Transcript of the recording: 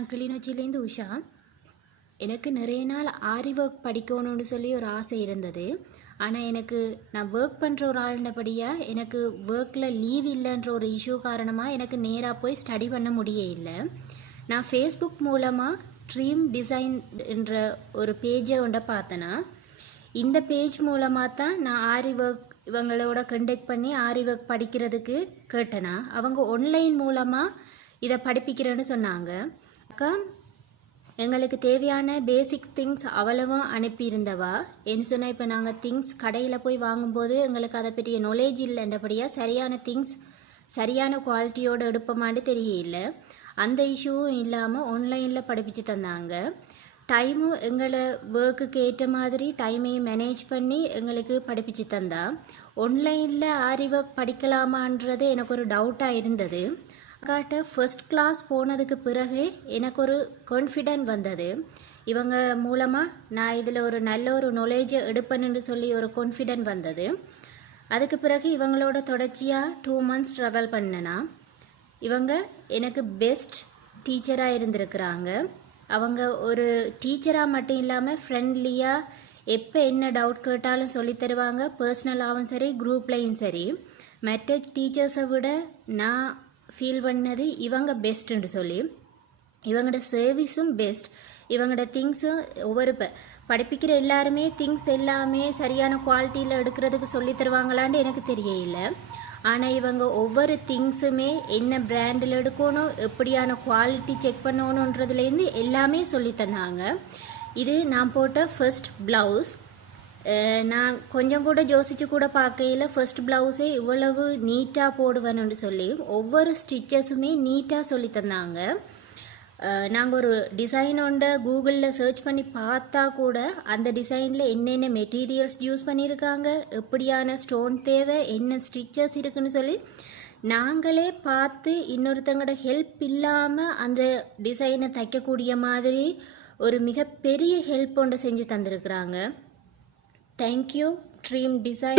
நான் கிளிநொச்சியிலேருந்து உஷா. எனக்கு நிறைய நாள் ஆரி ஒர்க் படிக்கணும்னு சொல்லி ஒரு ஆசை இருந்தது. ஆனால் நான் ஒர்க் பண்ணுற ஒரு ஆளுனபடியாக எனக்கு ஒர்க்கில் லீவ் இல்லைன்ற ஒரு இஷ்யூ காரணமாக எனக்கு நேராக போய் ஸ்டடி பண்ண முடிய இல்லை. நான் ஃபேஸ்புக் மூலமாக ட்ரீம் டிசைன் என்ற ஒரு பேஜை ஒன்றை பார்த்தேன்னா, இந்த பேஜ் மூலமாக தான் நான் ஆரி ஒர்க் இவங்களோட கண்டெக்ட் பண்ணி ஆரி ஒர்க் படிக்கிறதுக்கு கேட்டேனா. அவங்க ஆன்லைன் மூலமாக இதை படிப்பிக்கிறேன்னு சொன்னாங்க. அக்கா, எங்களுக்கு தேவையான பேசிக்ஸ் திங்ஸ் அவ்வளவும் அனுப்பியிருந்தவா. என்ன சொன்னால், இப்போ நாங்கள் திங்ஸ் கடையில் போய் வாங்கும்போது எங்களுக்கு அதை பற்றிய நாலேஜ் இல்லைன்றபடியாக சரியான திங்ஸ் சரியான குவாலிட்டியோடு எடுப்போமான்னு தெரியல. அந்த இஷ்யூவும் இல்லாமல் ஆன்லைனில் படிப்பிச்சு தந்தாங்க. டைமும் எங்களை ஒர்க்குக்கு ஏற்ற மாதிரி டைமையும் மேனேஜ் பண்ணி எங்களுக்கு படிப்பிச்சு தந்தா. ஆன்லைனில் ஆரி ஒர்க் படிக்கலாமான்றது எனக்கு ஒரு டவுட்டாக இருந்தது. அக்காட்ட ஃபர்ஸ்ட் கிளாஸ் போனதுக்கு பிறகு எனக்கு ஒரு கான்ஃபிடென்ட் வந்தது. இவங்க மூலமாக நான் இதில் ஒரு நல்ல ஒரு நாலேஜை எடுப்பேன்னு சொல்லி ஒரு கான்ஃபிடென்ட் வந்தது. அதுக்கு பிறகு இவங்களோட தொடர்ச்சியாக 2 months ட்ராவல் பண்ணேன்னா இவங்க எனக்கு பெஸ்ட் டீச்சராக இருந்திருக்கிறாங்க. அவங்க ஒரு டீச்சராக மட்டும் இல்லாமல் ஃப்ரெண்ட்லியாக எப்போ என்ன டவுட் கேட்டாலும் சொல்லித்தருவாங்க. பர்சனலாகவும் சரி, குரூப்லேயும் சரி. மற்ற டீச்சர்ஸை விட நான் ஃபீல் பண்ணது இவங்க பெஸ்ட்டுன்னு சொல்லி. இவங்களோட சர்வீஸும் பெஸ்ட். இவங்களோட திங்ஸும் படிப்பிக்கிற எல்லாருமே திங்ஸ் எல்லாமே சரியான குவாலிட்டியில் எடுக்கிறதுக்கு சொல்லி தருவாங்களான்னு எனக்கு தெரியல. ஆனால் இவங்க ஒவ்வொரு திங்ஸுமே என்ன பிராண்டில் எடுக்கணும், எப்படியான குவாலிட்டி செக் பண்ணணுன்றதுலேருந்து எல்லாமே சொல்லி தந்தாங்க. இது நான் போட்ட ஃபர்ஸ்ட் ப்ளவுஸ். நான் கொஞ்சம் கூட யோசித்து கூட பார்க்கையில் ஃபர்ஸ்ட் ப்ளவுஸே இவ்வளவு நீட்டாக போடுவேன்னு சொல்லி ஒவ்வொரு ஸ்டிச்சஸுமே நீட்டாக சொல்லி தந்தாங்க. நாங்கள் ஒரு டிசைன் ஒன்றை கூகுளில் சர்ச் பண்ணி பார்த்தா கூட அந்த டிசைனில் என்னென்ன மெட்டீரியல்ஸ் யூஸ் பண்ணியிருக்காங்க, எப்படியான ஸ்டோன் தேவை, என்ன ஸ்டிச்சஸ் இருக்குன்னு சொல்லி நாங்களே பார்த்து இன்னொருத்தங்களோட ஹெல்ப் இல்லாமல் அந்த டிசைனை தைக்கக்கூடிய மாதிரி ஒரு மிகப்பெரிய ஹெல்ப் ஒன்றை செஞ்சு தந்திருக்கிறாங்க. Thank you, Dream Design.